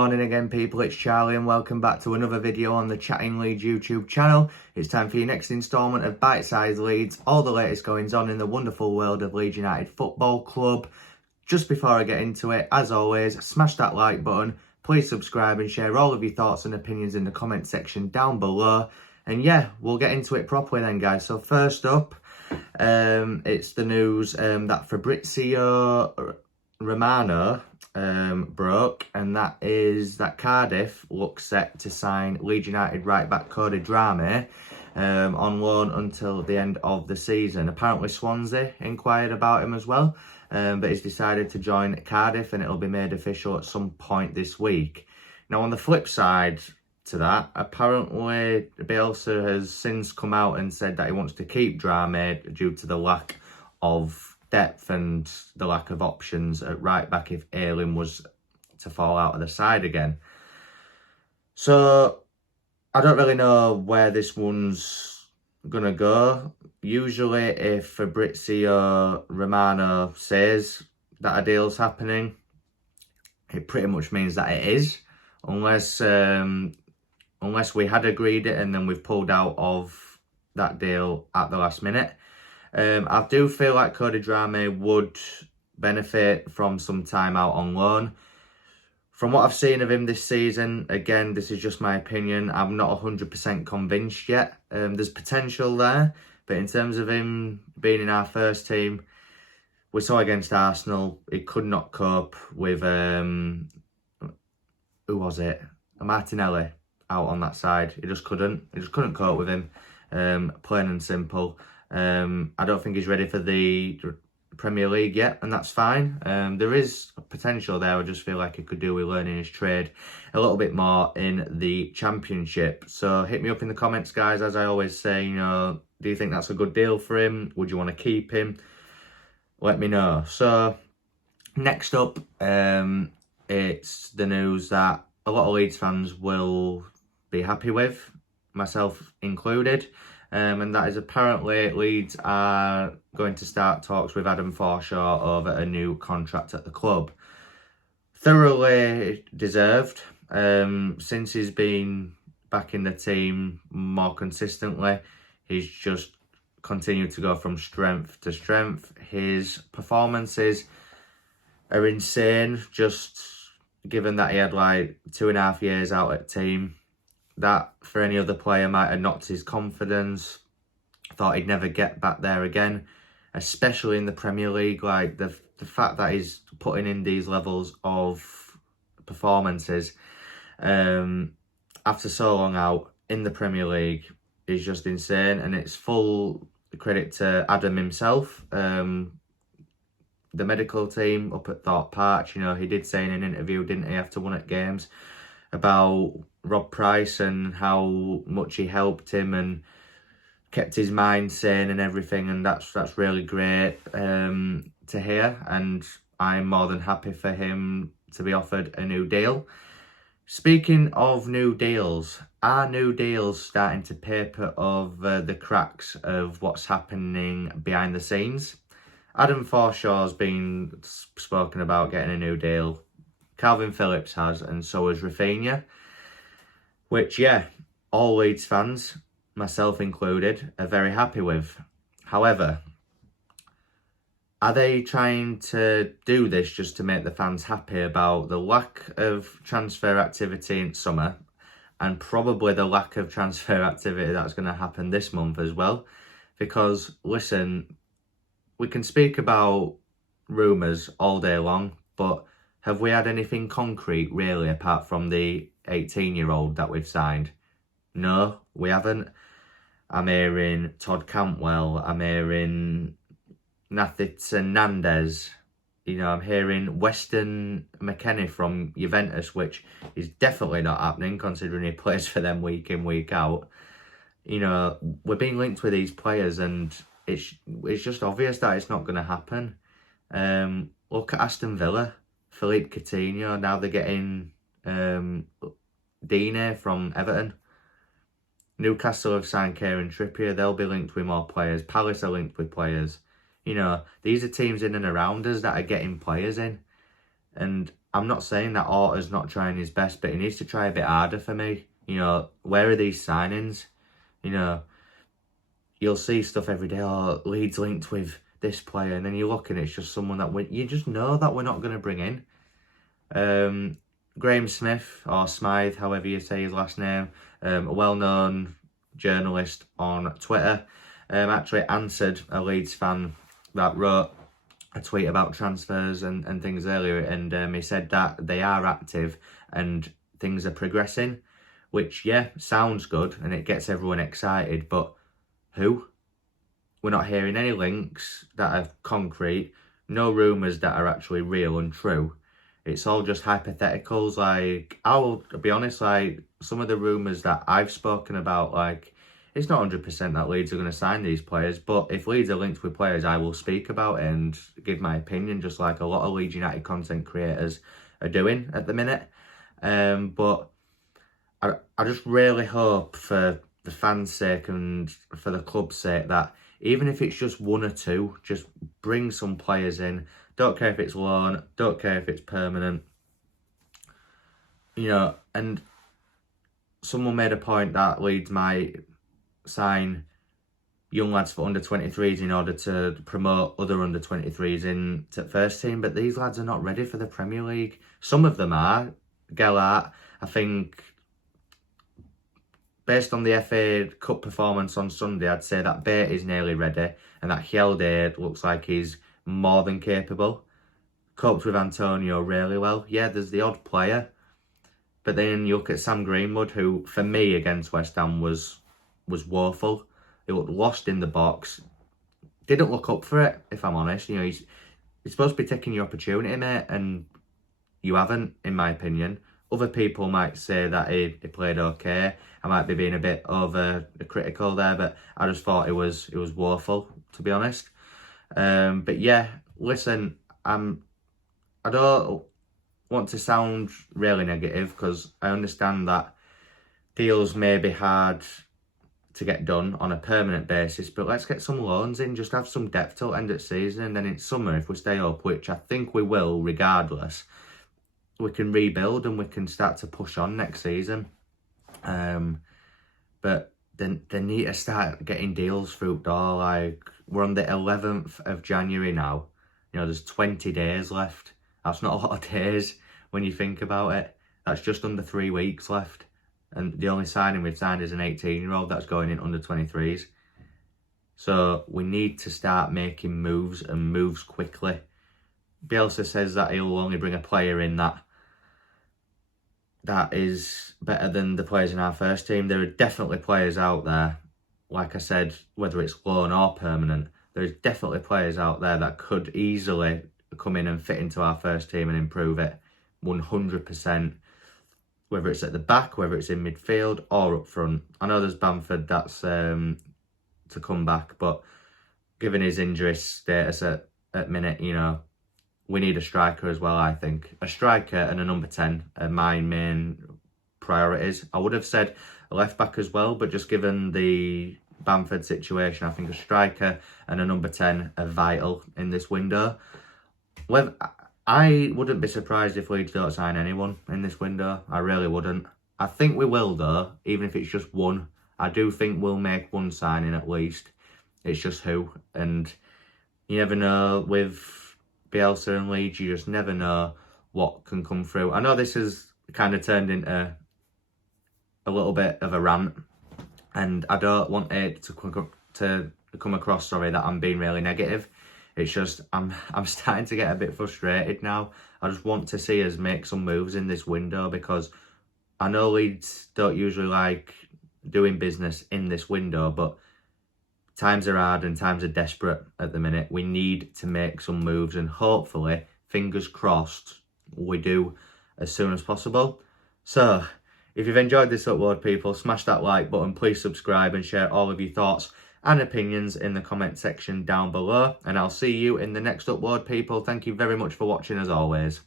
morning again, people. It's Charlie and welcome back to another video on the Chatting Leeds YouTube channel. It's time for your next instalment of Bite-Size Leeds, all the latest goings on in the wonderful world of Leeds United Football Club. Just before I get into it, as always, smash that like button, please subscribe and share all of your thoughts and opinions in the comment section down below. And yeah, we'll get into it properly then, guys. So first up, it's the news that Fabrizio Romano broke, and that is that Cardiff looks set to sign Leeds United right back Cody Drameh on loan until the end of the season. Apparently Swansea inquired about him as well, but he's decided to join Cardiff and it'll be made official at some point this week. Now on the flip side to that, apparently Bielsa has since come out and said that he wants to keep Drameh due to the lack of depth and the lack of options at right back if Ayling was to fall out of the side again. So I don't really know where this one's gonna go. Usually if Fabrizio Romano says that a deal's happening, it pretty much means that it is, unless we had agreed it and then we've pulled out of that deal at the last minute. I do feel like Cody Drameh would benefit from some time out on loan. From what I've seen of him this season, again, this is just my opinion, I'm not 100% convinced yet. There's potential there, but in terms of him being in our first team, we saw against Arsenal, he could not cope with, who was it? Martinelli out on that side. He just couldn't cope with him, plain and simple. I don't think he's ready for the Premier League yet, and that's fine. There is potential there. I just feel like he could do with learning his trade a little bit more in the Championship. So hit me up in the comments, guys. As I always say, you know, do you think that's a good deal for him? Would you want to keep him? Let me know. So next up, it's the news that a lot of Leeds fans will be happy with, myself included. And that is apparently Leeds are going to start talks with Adam Forshaw over a new contract at the club. Thoroughly deserved. Since he's been back in the team more consistently, he's just continued to go from strength to strength. His performances are insane, just given that he had like 2.5 years out at team. That, for any other player, might have knocked his confidence. Thought he'd never get back there again, especially in the Premier League. Like, the fact that he's putting in these levels of performances after so long out in the Premier League is just insane. And it's full credit to Adam himself. The medical team up at Thorpe Park, you know, he did say in an interview, didn't he, after one at games, about Rob Price and how much he helped him and kept his mind sane and everything, and that's really great to hear, and I'm more than happy for him to be offered a new deal. Speaking of new deals, are new deals starting to paper over the cracks of what's happening behind the scenes? Adam Forshaw's been spoken about getting a new deal. Calvin Phillips has, and so has Rafinha. Which, yeah, all Leeds fans, myself included, are very happy with. However, are they trying to do this just to make the fans happy about the lack of transfer activity in summer, and probably the lack of transfer activity that's going to happen this month as well? Because, listen, we can speak about rumours all day long, but have we had anything concrete, really, apart from the 18-year-old that we've signed? No, we haven't. I'm hearing Todd Cantwell. I'm hearing Nathan Nandez. You know, I'm hearing Weston McKennie from Juventus, which is definitely not happening considering he plays for them week in, week out. You know, we're being linked with these players and it's just obvious that it's not going to happen. Look at Aston Villa. Philippe Coutinho, now they're getting Dine from Everton. Newcastle have signed Kieran Trippier, they'll be linked with more players. Palace are linked with players. You know, these are teams in and around us that are getting players in. And I'm not saying that Orta's not trying his best, but he needs to try a bit harder for me. You know, where are these signings? You know, you'll see stuff every day, oh, Leeds linked with this player, and then you look and it's just someone that you just know that we're not going to bring in. Graham Smith, or Smythe, however you say his last name, a well-known journalist on Twitter, actually answered a Leeds fan that wrote a tweet about transfers and things earlier, and he said that they are active and things are progressing, which, yeah, sounds good and it gets everyone excited, but who? We're not hearing any links that are concrete, no rumours that are actually real and true. It's all just hypotheticals. Like, I'll be honest, like, some of the rumours that I've spoken about, like, it's not 100% that Leeds are going to sign these players, but if Leeds are linked with players, I will speak about it and give my opinion, just like a lot of Leeds United content creators are doing at the minute. But I just really hope, for the fans' sake and for the club's sake, that even if it's just one or two, just bring some players in. Don't care if it's loan, don't care if it's permanent. You know, and someone made a point that Leeds might sign young lads for under 23s in order to promote other under 23s into first team, but these lads are not ready for the Premier League. Some of them are. Gellart, I think, based on the FA Cup performance on Sunday, I'd say that Bate is nearly ready and that Hjelde looks like he's more than capable. Coped with Antonio really well. Yeah, there's the odd player, but then you look at Sam Greenwood, who for me against West Ham was woeful. He looked lost in the box. Didn't look up for it, if I'm honest. You know, he's supposed to be taking your opportunity, mate, and you haven't, in my opinion. Other people might say that he played okay. I might be being a bit over critical there, but I just thought it was woeful, to be honest. But yeah, listen, I don't want to sound really negative, because I understand that deals may be hard to get done on a permanent basis, but let's get some loans in, just have some depth till end of season, and then in summer, if we stay up, which I think we will regardless, we can rebuild and we can start to push on next season. But then they need to start getting deals through the door. Like, we're on the 11th of January now. You know, there's 20 days left. That's not a lot of days when you think about it. That's just under 3 weeks left. And the only signing we've signed is an 18-year-old that's going in under 23s. So we need to start making moves, and moves quickly. Bielsa says that he'll only bring a player in that is better than the players in our first team. There are definitely players out there, like I said, whether it's loan or permanent, there's definitely players out there that could easily come in and fit into our first team and improve it 100%. Whether it's at the back, whether it's in midfield or up front. I know there's Bamford that's to come back, but given his injury status at minute, you know, we need a striker as well, I think. A striker and a number 10 are my main priorities. I would have said a left-back as well, but just given the Bamford situation, I think a striker and a number 10 are vital in this window. I wouldn't be surprised if Leeds don't sign anyone in this window. I really wouldn't. I think we will, though, even if it's just one. I do think we'll make one signing at least. It's just who. And you never know with Bielsa and Leeds, you just never know what can come through. I know this has kind of turned into a little bit of a rant, and I don't want it to come across, that I'm being really negative. It's just, I'm starting to get a bit frustrated now. I just want to see us make some moves in this window, because I know Leeds don't usually like doing business in this window, but times are hard and times are desperate at the minute. We need to make some moves, and hopefully, fingers crossed, we do as soon as possible. So, if you've enjoyed this upload, people, smash that like button, please subscribe and share all of your thoughts and opinions in the comment section down below. And I'll see you in the next upload, people. Thank you very much for watching as always.